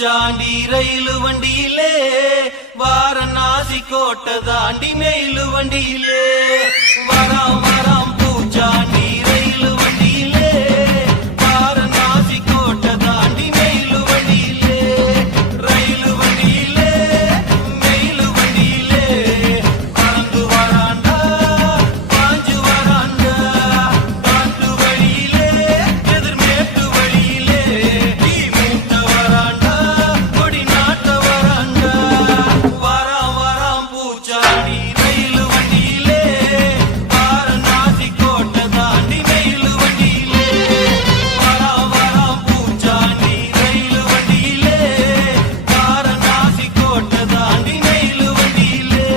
பூச்சாண்டி ரயிலு வண்டியிலே வாரணாசி கோட்டை தாண்டி மெயிலு வண்டியிலே வராம் வராம் பூச்சாண்டி ரயிலு வண்டியிலே வாரணாசி கோட்டை தாண்டி மெயிலு வண்டியிலே ரயிலு வண்டியிலே மெயிலு வண்டியிலே பறந்து வராண்டா பாஞ்சு வராண்டா காட்டு வழியிலே எதிர்மேட்டு வழியிலே நீ மூட்ட வராண்டா கொடி நாட்ட வராண்டா வராம் வராம் பூச்சாண்டி ரயிலு வண்டியிலே வாரணாசி கோட்டை தாண்டி மெயிலு வண்டியிலே வராம் வராம் பூச்சாண்டி ரயிலு வண்டியிலே வாரணாசி கோட்டை தாண்டி மெயிலு வண்டியிலே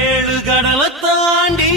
ஏழு கடலை தாண்டி